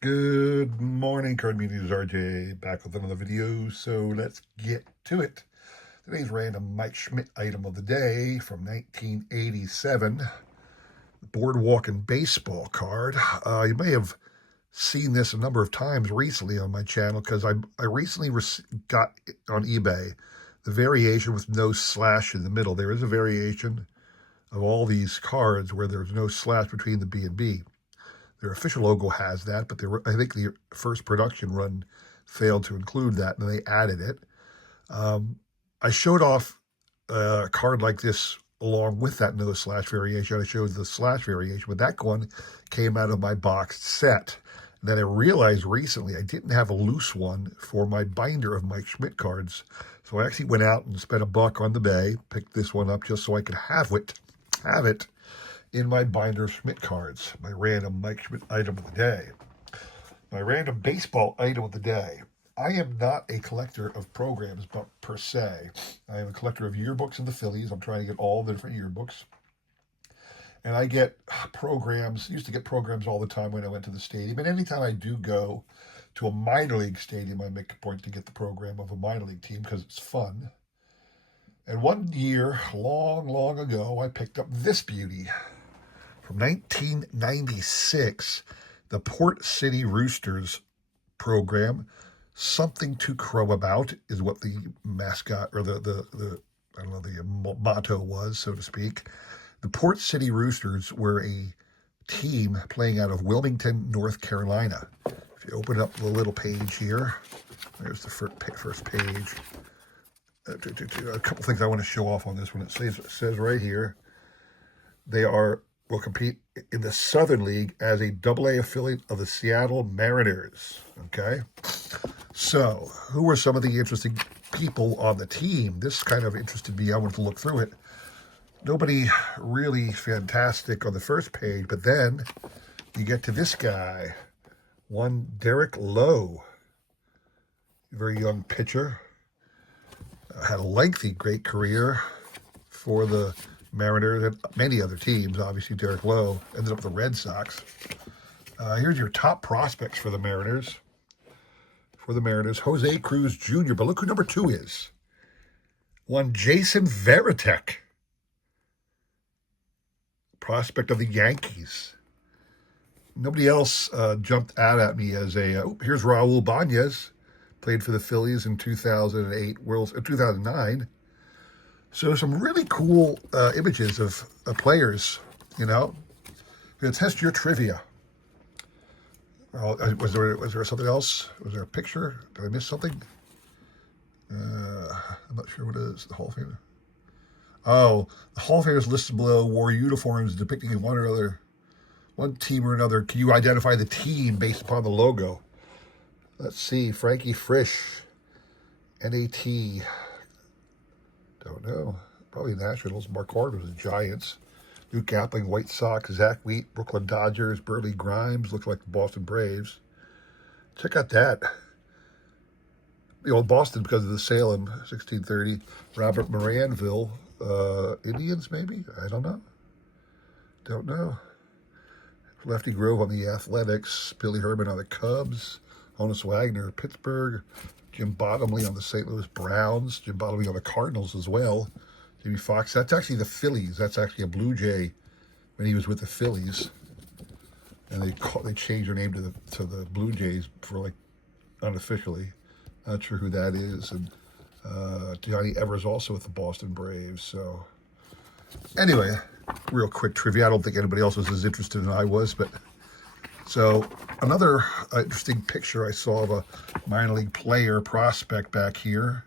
Good morning, Card Media. RJ back with another video. So let's get to it. Today's random Mike Schmidt item of the day from 1987, Boardwalk and Baseball card. You may have seen this a number of times recently on my channel because I recently got on eBay the variation with no slash in the middle. There is a variation of all these cards where there's no slash between the B and B. Their official logo has that, but I think the first production run failed to include that, and they added it. I showed off a card like this along with that no slash variation. I showed the slash variation, but that one came out of my boxed set. And then I realized recently I didn't have a loose one for my binder of Mike Schmidt cards. So I actually went out and spent $1 on the bay, picked this one up just so I could have it in my binder of Schmidt cards, my random Mike Schmidt item of the day. My random baseball item of the day. I am not a collector of programs, but per se. I am a collector of yearbooks of the Phillies. I'm trying to get all the different yearbooks. And I get programs, used to get programs all the time when I went to the stadium. And anytime I do go to a minor league stadium, I make a point to get the program of a minor league team because it's fun. And one year, long ago, I picked up this beauty. From 1996, the Port City Roosters program. Something to crow about is what the mascot or the I don't know, the motto was, so to speak. The Port City Roosters were a team playing out of Wilmington, North Carolina. If you open up the little page here, there's the first page. A couple things I want to show off on this one. It says right here, will compete in the Southern League as a AA affiliate of the Seattle Mariners. Okay? So, who were some of the interesting people on the team? This kind of interested me. I wanted to look through it. Nobody really fantastic on the first page, but then you get to this guy, one Derek Lowe, very young pitcher, had a lengthy, great career for the Mariners and many other teams. Obviously, Derek Lowe ended up with the Red Sox. Here's your top prospects for the Mariners. Jose Cruz Jr. But look who number 2 is. One Jason Varitek, prospect of the Yankees. Nobody else jumped out at me as here's Raul Banez, played for the Phillies in 2008, 2009. So some really cool images of players, you know. Gonna test your trivia. Was there something else? Was there a picture? Did I miss something? I'm not sure what it is. The Hall of Fame. Oh, the Hall of Famers listed below wore uniforms depicting one team or another. Can you identify the team based upon the logo? Let's see. Frankie Frisch, NAT. Don't know. Probably Nationals. Mark Hart was the Giants. Luke Gapling, White Sox. Zach Wheat, Brooklyn Dodgers. Burley Grimes, looks like the Boston Braves. Check out that. The old Boston because of the Salem, 1630. Robert Moranville, Indians maybe? I don't know. Lefty Grove on the Athletics. Billy Herman on the Cubs. Honus Wagner, Pittsburgh. Jim Bottomley on the St. Louis Browns. Jim Bottomley on the Cardinals as well. Jimmy Fox. That's actually the Phillies. That's actually a Blue Jay when he was with the Phillies. And they changed their name to the Blue Jays for like unofficially. Not sure who that is. And Johnny Evers also with the Boston Braves. So anyway, real quick trivia. I don't think anybody else was as interested as I was, but so another interesting picture I saw of a minor league player prospect back here.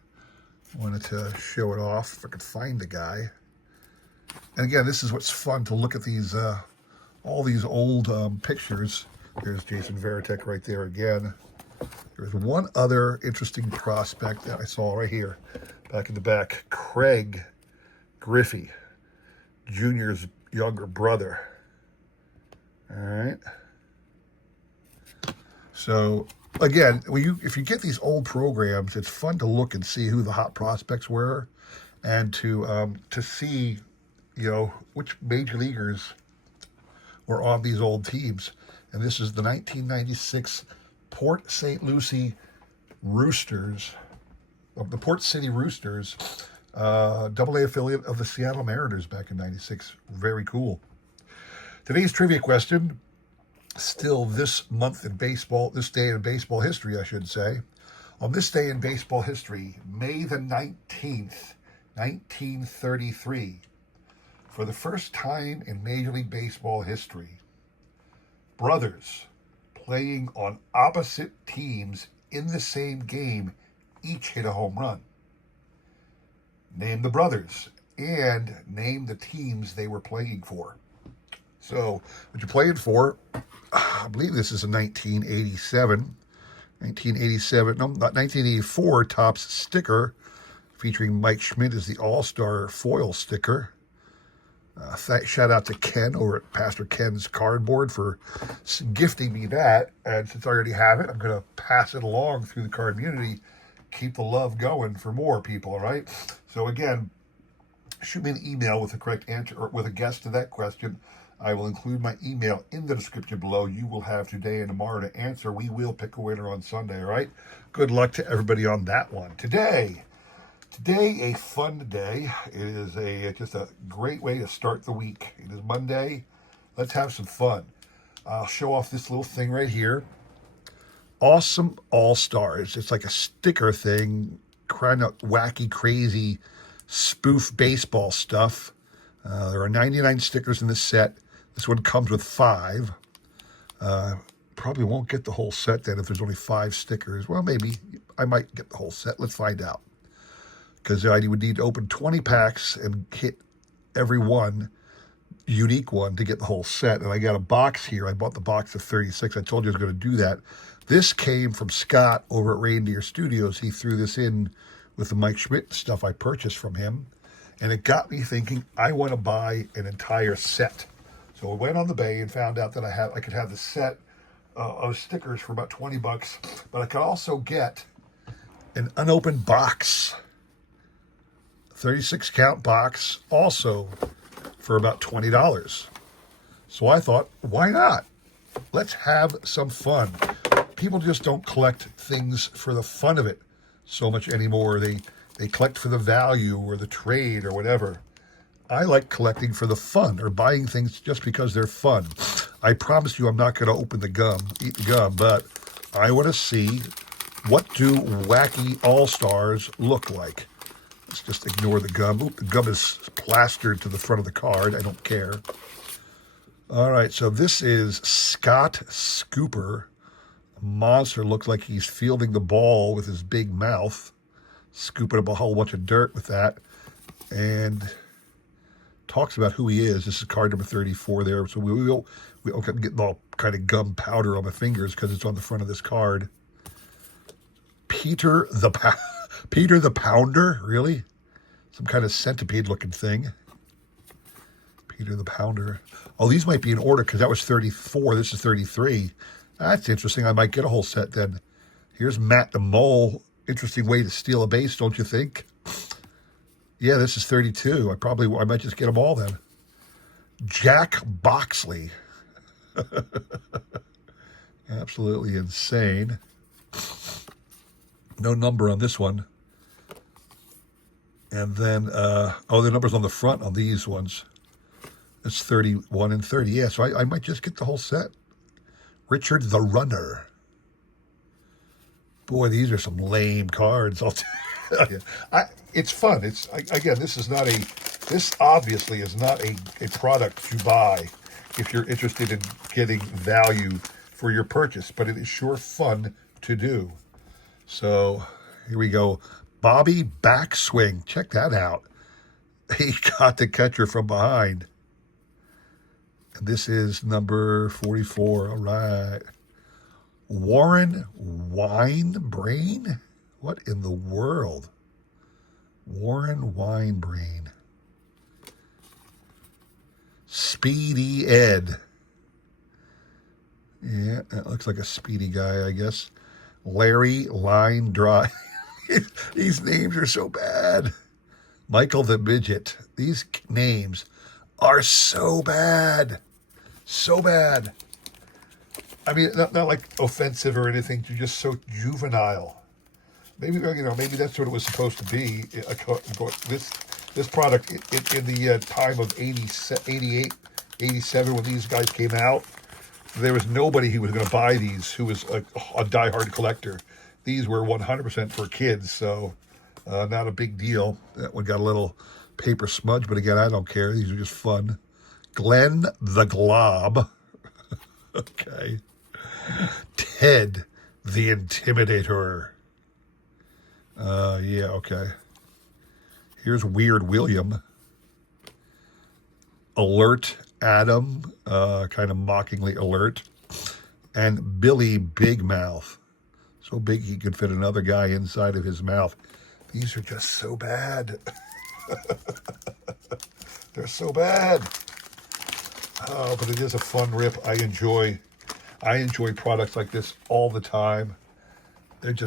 Wanted to show it off if I could find the guy. And again, this is what's fun to look at these, all these old pictures. There's Jason Varitek right there again. There's one other interesting prospect that I saw right here, back in the back. Craig Griffey, Jr.'s younger brother. All right. So again, if you get these old programs, it's fun to look and see who the hot prospects were, and to see, which major leaguers were on these old teams. And this is the 1996 Port St. Lucie Roosters, the Port City Roosters, AA affiliate of the Seattle Mariners back in 96. Very cool. Today's trivia question, still this month in baseball, this day in baseball history, I should say. On this day in baseball history, May the 19th, 1933, for the first time in Major League Baseball history, brothers playing on opposite teams in the same game each hit a home run. Name the brothers and name the teams they were playing for. So, what you're playing for, I believe this is a 1987, no, not 1984 Topps sticker featuring Mike Schmidt as the All-Star foil sticker. Shout out to Ken over at Pastor Ken's Cardboard for gifting me that. And since I already have it, I'm going to pass it along through the card community. Keep the love going for more people, all right? So again, shoot me an email with the correct answer or with a guess to that question. I will include my email in the description below. You will have today and tomorrow to answer. We will pick a winner on Sunday, all right? Good luck to everybody on that one. Today, a fun day. It is just a great way to start the week. It is Monday. Let's have some fun. I'll show off this little thing right here. Awesome All-Stars. It's like a sticker thing, kind of wacky, crazy, spoof baseball stuff. There are 99 stickers in this set. This one comes with 5. Probably won't get the whole set then if there's only 5 stickers. Well, maybe. I might get the whole set. Let's find out. Because I would need to open 20 packs and hit every one, unique one, to get the whole set. And I got a box here. I bought the box of 36. I told you I was going to do that. This came from Scott over at Reindeer Studios. He threw this in with the Mike Schmidt stuff I purchased from him. And it got me thinking, I want to buy an entire set. So I went on the Bay and found out that I could have the set of stickers for about $20, but I could also get an unopened box, 36 count box, also for about $20. So I thought, why not? Let's have some fun. People just don't collect things for the fun of it so much anymore. They collect for the value or the trade or whatever. I like collecting for the fun or buying things just because they're fun. I promise you I'm not going to eat the gum, but I want to see what do wacky all-stars look like. Let's just ignore the gum. Oop, the gum is plastered to the front of the card. I don't care. All right, so this is Scott Scooper. A monster, looks like he's fielding the ball with his big mouth, scooping up a whole bunch of dirt with that, and talks about who he is. This is card number 34 there. So I'm getting all kind of gum powder on my fingers because it's on the front of this card. Peter the Pounder, really? Some kind of centipede-looking thing. Peter the Pounder. Oh, these might be in order because that was 34. This is 33. That's interesting. I might get a whole set then. Here's Matt the Mole. Interesting way to steal a base, don't you think? Yeah, this is 32. I might just get them all then. Jack Boxley. Absolutely insane. No number on this one. And then, the number's on the front on these ones. It's 31 and 30. Yeah, so I might just get the whole set. Richard the Runner. Boy, these are some lame cards. I'll tell you. It's fun. This obviously is not a product to buy if you're interested in getting value for your purchase, but it is sure fun to do. So here we go. Bobby Backswing. Check that out. He got the catcher from behind. And this is number 44. All right. Warren Winebrain? What in the world? Warren Winebrain. Speedy Ed. Yeah, that looks like a speedy guy, I guess. Larry Line Drive. These names are so bad. Michael the Midget. These names are so bad. So bad. I mean, not like offensive or anything. You're just so juvenile. Maybe maybe that's what it was supposed to be. This product in the time of 88, 87 when these guys came out, there was nobody who was going to buy these who was a diehard collector. These were 100% for kids, so not a big deal. That one got a little paper smudge, but again, I don't care. These are just fun. Glenn the Glob. Okay. Ted the Intimidator. Yeah, okay. Here's Weird William. Alert Adam, kind of mockingly alert. And Billy Big Mouth. So big he could fit another guy inside of his mouth. These are just so bad. They're so bad. Oh, but it is a fun rip. I enjoy products like this all the time. It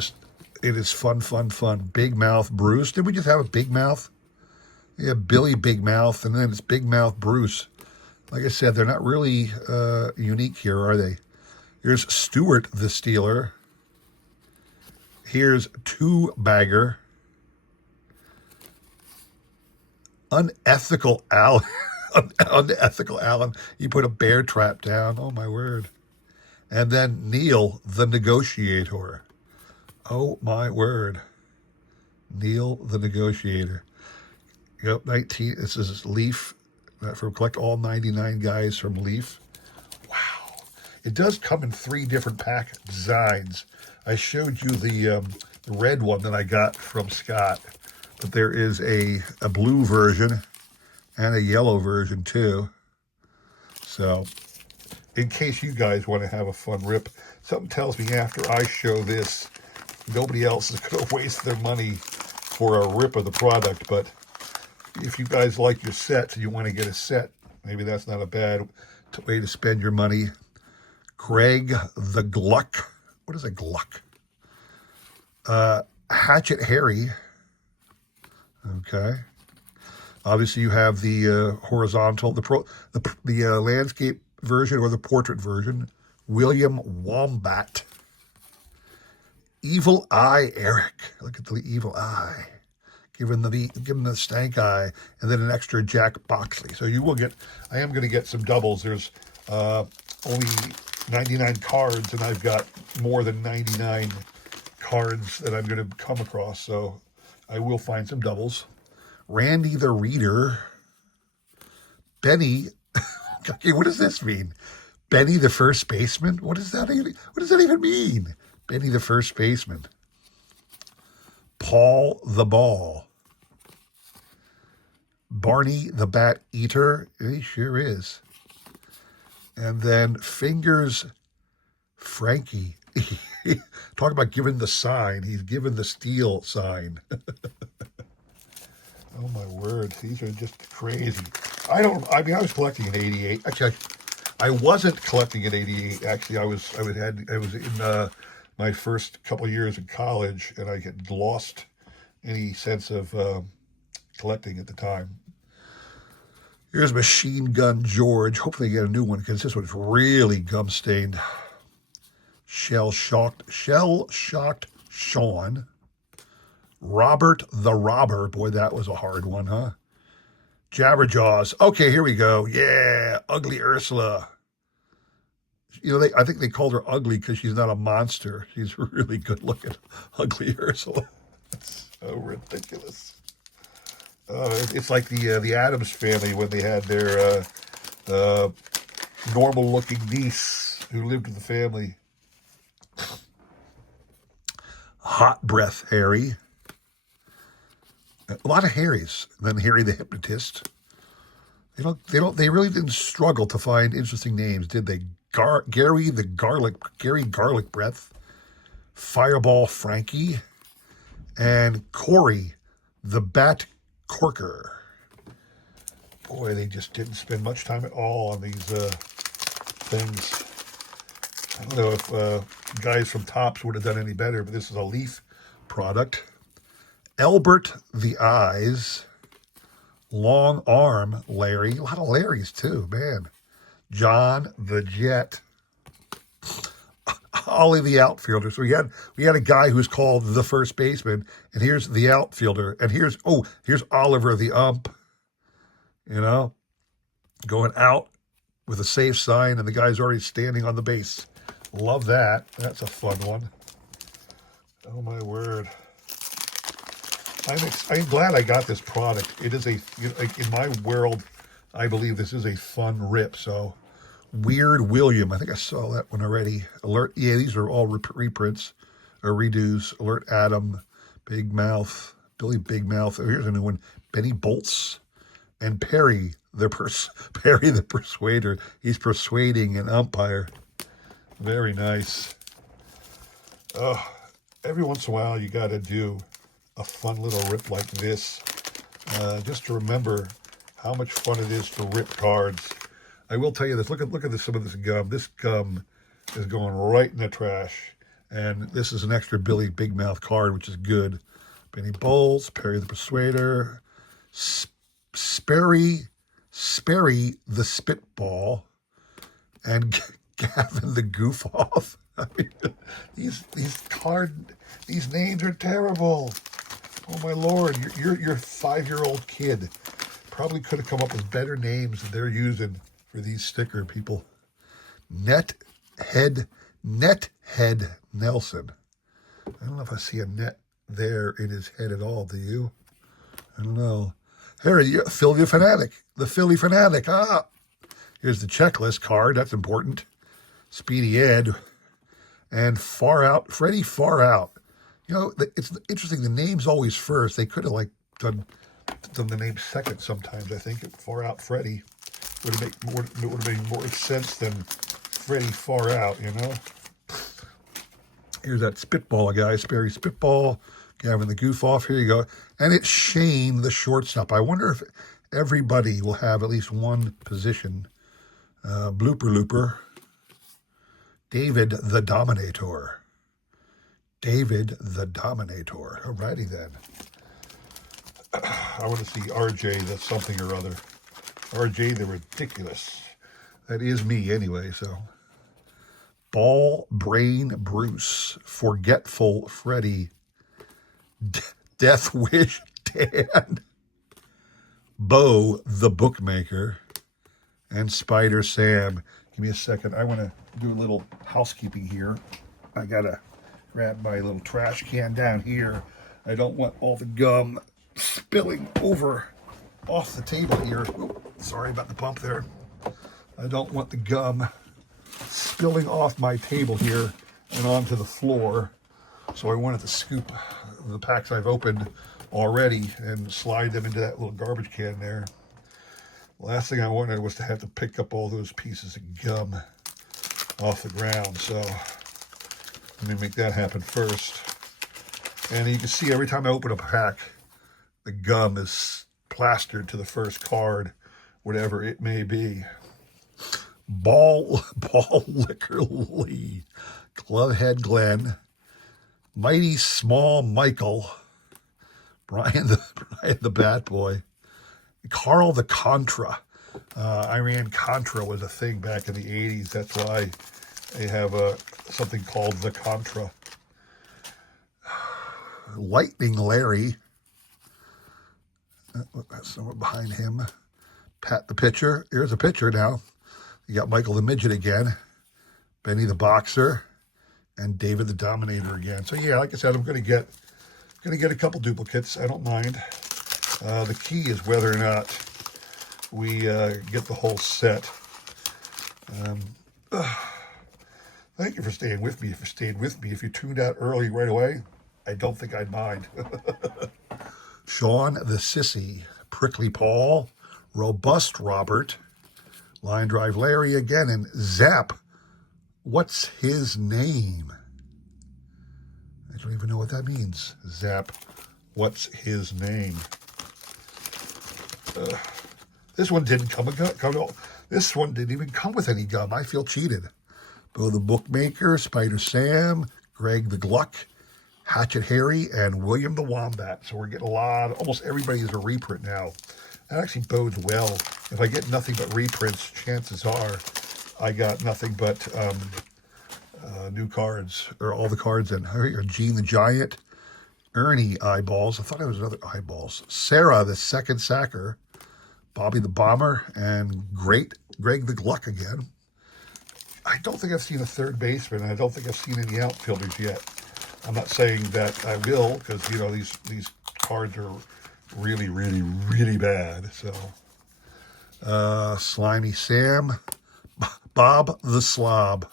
is fun, fun, fun. Big Mouth Bruce. Did we just have a Big Mouth? Yeah, Billy Big Mouth, and then it's Big Mouth Bruce. Like I said, they're not really unique here, are they? Here's Stuart the Stealer. Here's Two Bagger. Unethical Alan. Unethical Alan. You put a bear trap down. Oh, my word. And then Neil the Negotiator. Oh, my word. Neil the Negotiator. Yep, 19. This is Leaf. From Collect All 99 Guys from Leaf. Wow. It does come in 3 different pack designs. I showed you the red one that I got from Scott. But there is a blue version and a yellow version too. So, in case you guys want to have a fun rip, something tells me after I show this, nobody else is going to waste their money for a rip of the product. But if you guys like your sets and you want to get a set, maybe that's not a bad way to spend your money. Greg the Gluck. What is a Gluck? Hatchet Harry. Okay. Obviously, you have the horizontal, the landscape version or the portrait version. William Wombat. Evil Eye Eric. Look at the evil eye. Give him the stank eye, and then an extra Jack Boxley. So you will get. I am going to get some doubles. There's only 99 cards, and I've got more than 99 cards that I'm going to come across. So I will find some doubles. Randy the Reader. Benny. Okay, what does this mean? Benny the First Baseman? What does that even mean? Benny the First Baseman. Paul the Ball. Barney the Bat Eater. He sure is. And then Fingers Frankie. Talk about giving the sign. He's given the steel sign. Oh my word, these are just crazy. I was collecting in '88. Actually, I wasn't collecting in '88. Actually, I was in my first couple of years in college, and I had lost any sense of collecting at the time. Here's Machine Gun George. Hopefully, get a new one because this one's really gum stained. Shell shocked Sean. Robert the Robber. Boy, that was a hard one, huh? Jabberjaws. Okay, here we go. Yeah, Ugly Ursula. I think they called her ugly because she's not a monster. She's really good looking. Ugly Ursula. That's so ridiculous. It's like the Addams Family when they had their normal looking niece who lived with the family. Hot Breath Harry. A lot of Harrys. And then Harry the Hypnotist. They really didn't struggle to find interesting names, did they? Gary Garlic Breath, Fireball Frankie, and Corey the Bat Corker. Boy, they just didn't spend much time at all on these things. I don't know if guys from Topps would have done any better, but this is a Leaf product. Albert the Eyes, Long Arm Larry, a lot of Larrys too, man. John the Jet. Ollie the outfielder. So we had a guy who's called the first baseman, and here's the outfielder, and here's Oliver the ump, you know, going out with a safe sign, and the guy's already standing on the base. Love that. That's a fun one. Oh my word. I'm glad I got this product. It is like in my world, I believe this is a fun rip. So Weird William, I think I saw that one already. Alert, yeah, these are all reprints or redos. Alert Adam, Big Mouth, Billy Big Mouth. Oh, here's a new one. Benny Bolts and Perry the Persuader. He's persuading an umpire. Very nice. Oh, every once in a while you got to do a fun little rip like this, just to remember how much fun it is to rip cards. I will tell you this. Look at this, some of this gum. This gum is going right in the trash, and this is an extra Billy Big Mouth card, which is good. Benny Bowles, Perry the Persuader, Sperry the Spitball, and Gavin the Goof Off. I mean, these names are terrible. Oh my Lord, your 5-year-old kid probably could have come up with better names than they're using for these sticker people. Nethead Nelson. I don't know if I see a net there in his head at all. Do you? I don't know. Here, Philly Fanatic. The Philly Fanatic. Ah, here's the checklist card. That's important. Speedy Ed. And Far Out, Freddie Far Out. You know, it's interesting. The name's always first. They could have like done the name second sometimes. I think Far Out Freddie would have made more sense than Freddie Far Out. You know. Here's that Spitball guy, Sperry Spitball, Gavin the Goof Off. Here you go, and it's Shane the shortstop. I wonder if everybody will have at least one position. Blooper Looper. David the Dominator. David the Dominator. Alrighty then. I want to see RJ the something or other. RJ the Ridiculous. That is me anyway, so. Ball Brain Bruce. Forgetful Freddy. Death Wish Dan. Bo the Bookmaker. And Spider Sam. Give me a second. I want to do a little housekeeping here. I got to grab my little trash can down here. I don't want all the gum spilling over off the table here. Ooh, sorry about the bump there. I don't want the gum spilling off my table here and onto the floor. So I wanted to scoop the packs I've opened already and slide them into that little garbage can there. Last thing I wanted was to have to pick up all those pieces of gum off the ground. So let me make that happen first. And you can see every time I open a pack, the gum is plastered to the first card, whatever it may be. Ball Liquor Lee, Clubhead Glenn, Mighty Small Michael, Brian the Bat Boy, Carl the Contra. Iran Contra was a thing back in the 80s. That's why they have something called the Contra. Lightning Larry. That's someone behind him. Pat the Pitcher. Here's a pitcher now. You got Michael the Midget again. Benny the Boxer. And David the Dominator again. So yeah, like I said, I'm gonna get a couple duplicates. I don't mind. The key is whether or not we get the whole set. Thank you for staying with me. If you tuned out early right away, I don't think I'd mind. Sean the Sissy, Prickly Paul, Robust Robert, Line Drive Larry again, and Zap. What's his name? I don't even know what that means. Zap. What's his name? This one didn't This one didn't even come with any gum. I feel cheated. Bo the Bookmaker, Spider Sam, Greg the Gluck, Hatchet Harry, and William the Wombat. So we're getting almost everybody is a reprint now. That actually bodes well. If I get nothing but reprints, chances are I got nothing but new cards, or all the cards in. Here you go, Gene the Giant, Ernie Eyeballs. I thought it was another Eyeballs. Sarah the Second Sacker, Bobby the Bomber, and Greg the Gluck again. I don't think I've seen a third baseman, and I don't think I've seen any outfielders yet. I'm not saying that I will, because, you know, these cards are really, really, really bad. So, Slimy Sam, Bob the Slob,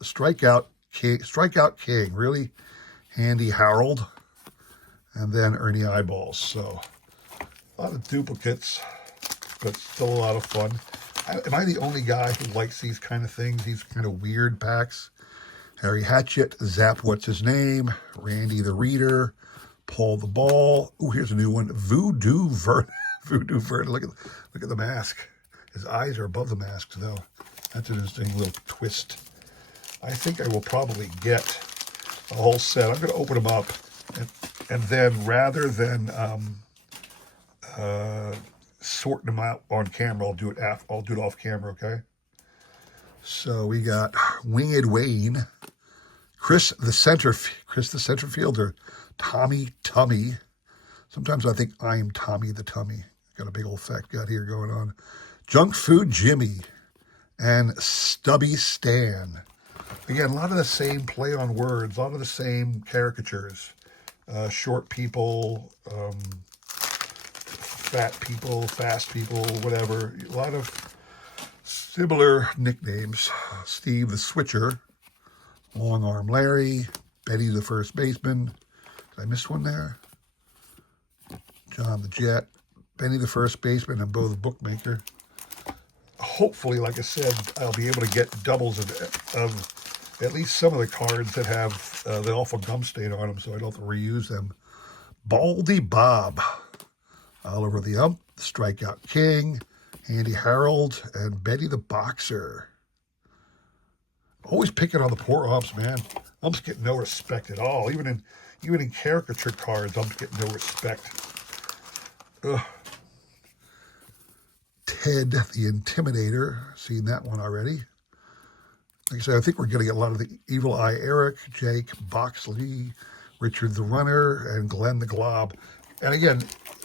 Strikeout King, really handy Harold, and then Ernie Eyeballs. So, a lot of duplicates, but still a lot of fun. Am I the only guy who likes these kind of things, these kind of weird packs? Harry Hatchett, Zap What's His Name, Randy the Reader, Paul the Ball. Oh, here's a new one, Voodoo Vern. Voodoo Vern. Look at the mask. His eyes are above the mask, though. That's an interesting little twist. I think I will probably get a whole set. I'm going to open them up, and then rather than sorting them out on camera, I'll do it off camera, okay? So we got Winged Wayne, Chris the center fielder, Tommy Tummy. Sometimes I think I'm Tommy the Tummy. Got a big old fat gut here going on. Junk Food Jimmy and Stubby Stan. Again, a lot of the same play on words, a lot of the same caricatures. Short people, fat people, fast people, whatever. A lot of similar nicknames. Steve the Switcher, Long Arm Larry, Betty the First Baseman. Did I miss one there? John the Jet, Benny the First Baseman, and Bo the Bookmaker. Hopefully, like I said, I'll be able to get doubles of at least some of the cards that have the awful gum stain on them, so I don't have to reuse them. Baldy Bob, Oliver the Ump, Strikeout King, Andy Harold, and Betty the Boxer. Always picking on the poor umps, man. Umps get no respect at all. Even in caricature cards, umps get no respect. Ugh. Ted the Intimidator. Seen that one already. Like I said, I think we're getting a lot of the Evil Eye Eric, Jake Boxley, Richard the Runner, and Glenn the Glob. And again,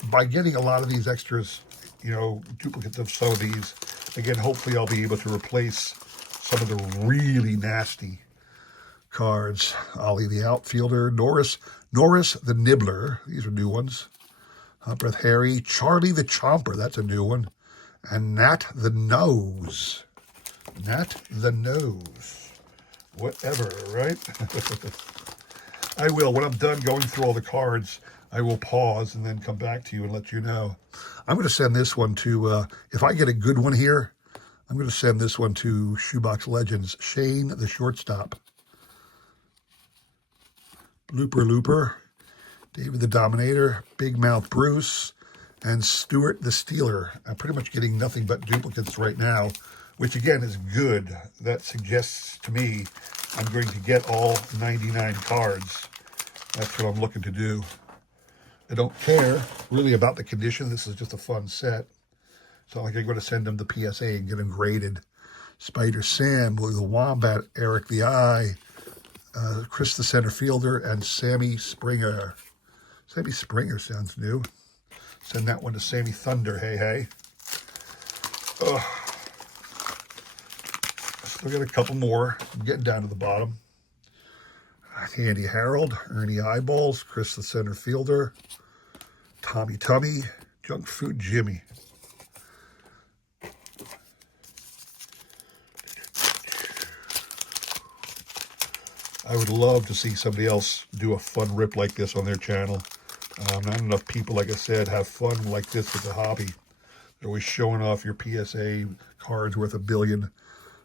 by getting a lot of these extras, you know, duplicates of some of these, again, hopefully I'll be able to replace some of the really nasty cards. Ollie the Outfielder, Norris the Nibbler. These are new ones. Hot Breath Harry, Charlie the Chomper. That's a new one. And Nat the Nose. Nat the Nose. Whatever, right? I will. When I'm done going through all the cards, I will pause and then come back to you and let you know. I'm going to send this one to, if I get a good one here, I'm going to send this one to Shoebox Legends. Shane, the shortstop. Blooper Looper. David the Dominator. Big Mouth Bruce. And Stuart the Stealer. I'm pretty much getting nothing but duplicates right now, which again is good. That suggests to me I'm going to get all 99 cards. That's what I'm looking to do. I don't care really about the condition. This is just a fun set. It's not like I'm going to send them the PSA and get them graded. Spider Sam, Blue the Wombat, Eric the Eye, Chris the Center Fielder, and Sammy Springer. Sammy Springer sounds new. Send that one to Sammy Thunder, hey. Ugh. Still got a couple more. I'm getting down to the bottom. Andy Harold, Ernie Eyeballs, Chris the Center Fielder, Tommy Tummy, Junk Food Jimmy. I would love to see somebody else do a fun rip like this on their channel. Not enough people, like I said, have fun like this with the hobby. They're always showing off your PSA cards worth $1 billion.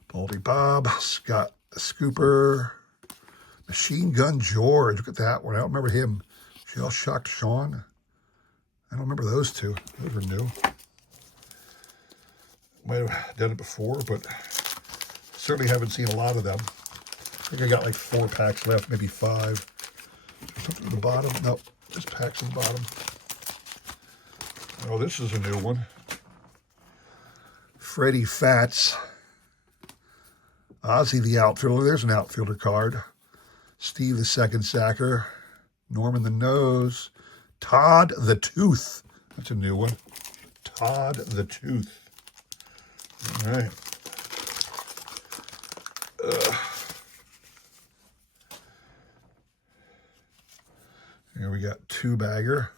Baldy Bob, Scott Scooper, Machine Gun George. Look at that one. I don't remember him. Shell Shocked Sean. I don't remember those two. Those were new. Might have done it before, but certainly haven't seen a lot of them. I think I got like 4 packs left, maybe 5. Something at the bottom. Nope. Just packs at the bottom. Oh, this is a new one. Freddie Fats. Ozzy the outfielder. There's an outfielder card. Steve the second sacker. Norman the nose. Todd the tooth. That's a new one. Todd the tooth. All right. Here we got two bagger.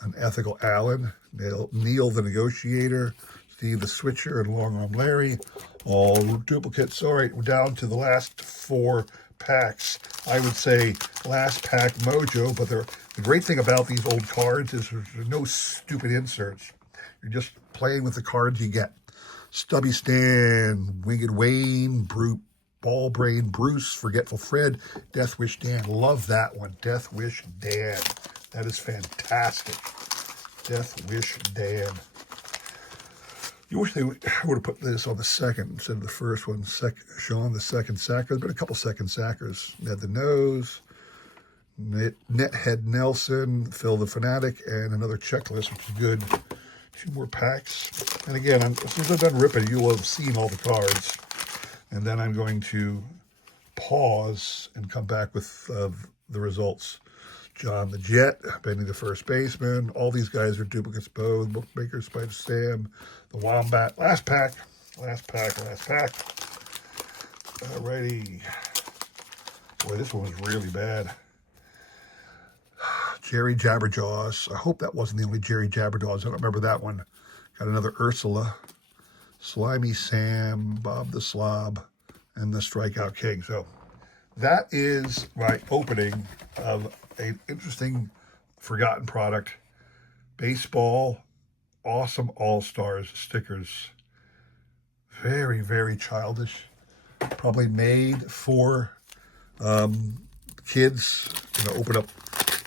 An ethical Allen. Neil the negotiator. Steve the switcher and long arm Larry. All duplicates. All right, we're down to the last four packs. I would say last pack mojo, but the great thing about these old cards is there's no stupid inserts. You're just playing with the cards you get. Stubby Stan, Winged Wayne, Ball Brain Bruce, Forgetful Fred, Death Wish Dan. Love that one. Death Wish Dan. That is fantastic. Death Wish Dan. You wish they would have put this on the second instead of the first one. Sean, the second sacker. There's been a couple second sackers. Ned the Nose, Nethead Nelson, Phil the Fanatic, and another checklist, which is good. Two more packs. And again, as soon as I'm done ripping, you will have seen all the cards. And then I'm going to pause and come back with the results. John the Jet, Benny the first baseman. All these guys are duplicates. Bo, the Bookmaker, Spider Sam, the Wombat. Last pack. Alrighty. Boy, this one was really bad. Jerry Jabberjaws. I hope that wasn't the only Jerry Jabberjaws. I don't remember that one. Got another Ursula. Slimy Sam, Bob the Slob, and the Strikeout King. So that is my opening of an interesting forgotten product. Baseball, awesome All-Stars stickers. Very, very childish. Probably made for kids. I'm going to open up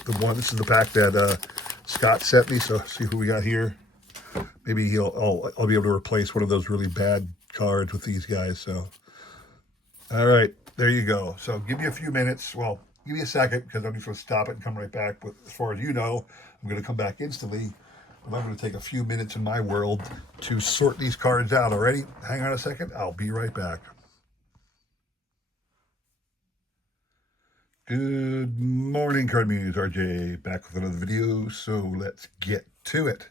the one. This is the pack that Scott sent me. So see who we got here. Maybe I'll be able to replace one of those really bad cards with these guys. So, all right, there you go. So give me a few minutes. Well, give me a second because I'm just going to stop it and come right back. But as far as you know, I'm going to come back instantly. But I'm going to take a few minutes in my world to sort these cards out. Already? Hang on a second. I'll be right back. Good morning, Card Muse. RJ back with another video. So let's get to it.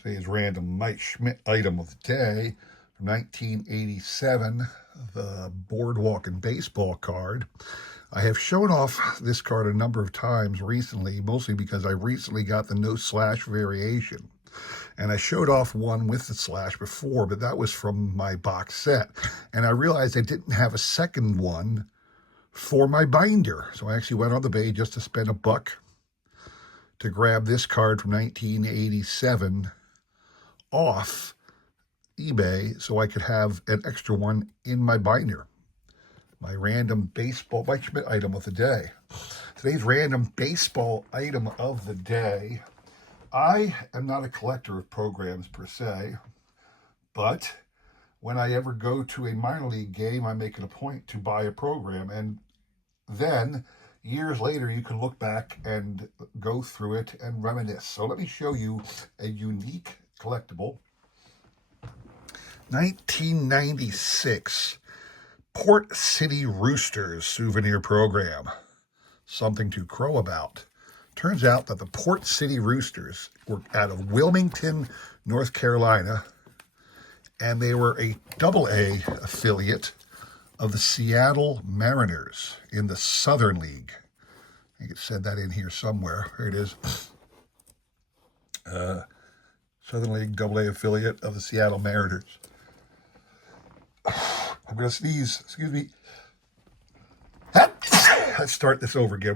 Today's random Mike Schmidt item of the day from 1987, the Boardwalk and Baseball card. I have shown off this card a number of times recently, mostly because I recently got the no slash variation. And I showed off one with the slash before, but that was from my box set. And I realized I didn't have a second one for my binder. So I actually went on the bay just to spend $1 to grab this card from 1987 off eBay so I could have an extra one in my binder. My random baseball Mike Schmidt item of the day. Today's random baseball item of the day. I am not a collector of programs per se, but when I ever go to a minor league game, I make it a point to buy a program. And then years later, you can look back and go through it and reminisce. So let me show you a unique collectible. 1996 Port City Roosters souvenir program. Something to crow about. Turns out that the Port City Roosters were out of Wilmington, North Carolina, and they were a AA affiliate of the Seattle Mariners in the Southern League. I think it said that in here somewhere. Here it is. Southern League AA affiliate of the Seattle Mariners. I'm going to sneeze. Excuse me. Let's start this over again.